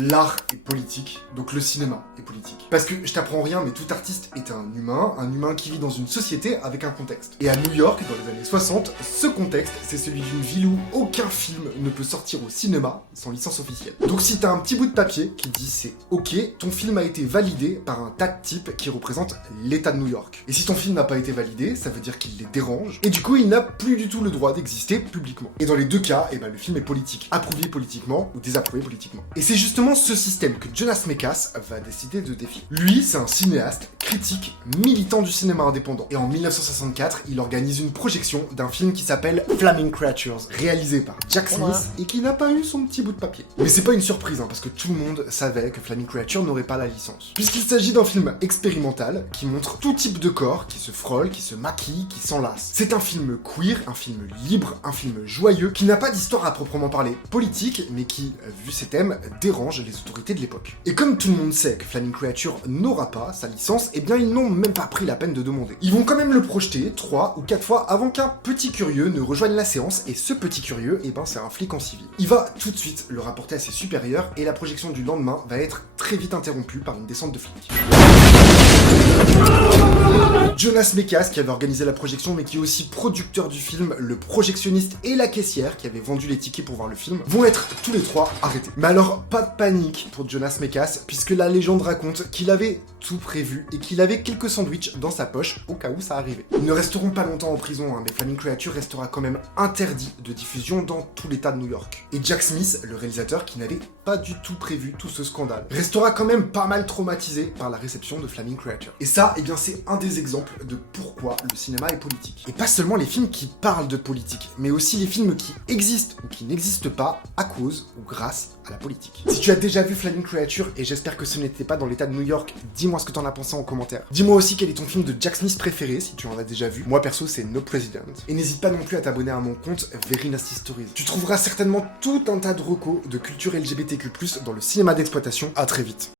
L'art est politique, donc le cinéma est politique. Parce que je t'apprends rien, mais tout artiste est un humain qui vit dans une société avec un contexte. Et à New York, dans les années 60, ce contexte, c'est celui d'une ville où aucun film ne peut sortir au cinéma sans licence officielle. Donc si t'as un petit bout de papier qui dit c'est ok, ton film a été validé par un tas de types qui représentent l'État de New York. Et si ton film n'a pas été validé, ça veut dire qu'il les dérange, et du coup il n'a plus du tout le droit d'exister publiquement. Et dans les deux cas, le film est politique, approuvé politiquement ou désapprouvé politiquement. Et c'est justement ce système que Jonas Mekas va décider de défier. Lui, c'est un cinéaste, critique, militant du cinéma indépendant. Et en 1964, il organise une projection d'un film qui s'appelle Flaming Creatures, réalisé par Jack Smith et qui n'a pas eu son petit bout de papier. Mais c'est pas une surprise, parce que tout le monde savait que Flaming Creatures n'aurait pas la licence. Puisqu'il s'agit d'un film expérimental qui montre tout type de corps, qui se frôle, qui se maquille, qui s'enlace. C'est un film queer, un film libre, un film joyeux, qui n'a pas d'histoire à proprement parler politique, mais qui, vu ses thèmes, dérange les autorités de l'époque. Et comme tout le monde sait que Flaming Creature n'aura pas sa licence, ils n'ont même pas pris la peine de demander. Ils vont quand même le projeter 3 ou 4 fois avant qu'un petit curieux ne rejoigne la séance, et ce petit curieux, c'est un flic en civil. Il va tout de suite le rapporter à ses supérieurs, et la projection du lendemain va être très vite interrompue par une descente de flics. Jonas Mekas, qui avait organisé la projection, mais qui est aussi producteur du film, le projectionniste et la caissière, qui avait vendu les tickets pour voir le film, vont être tous les trois arrêtés. Mais alors, pas de panique pour Jonas Mekas, puisque la légende raconte qu'il avait tout prévu et qu'il avait quelques sandwichs dans sa poche au cas où ça arrivait. Ils ne resteront pas longtemps en prison, mais Flaming Creature restera quand même interdit de diffusion dans tout l'état de New York. Et Jack Smith, le réalisateur qui n'avait pas du tout prévu tout ce scandale, restera quand même pas mal traumatisé par la réception de Flaming Creature. Et ça, c'est un des exemples de pourquoi le cinéma est politique. Et pas seulement les films qui parlent de politique, mais aussi les films qui existent ou qui n'existent pas à cause ou grâce à la politique. Si tu as déjà vu Flaming Creature, et j'espère que ce n'était pas dans l'état de New York, dis-moi ce que t'en as pensé en commentaire. Dis-moi aussi quel est ton film de Jack Smith préféré, si tu en as déjà vu. Moi perso, c'est No President. Et n'hésite pas non plus à t'abonner à mon compte Very Nasty Stories. Tu trouveras certainement tout un tas de recos de culture LGBTQ+, dans le cinéma d'exploitation. À très vite.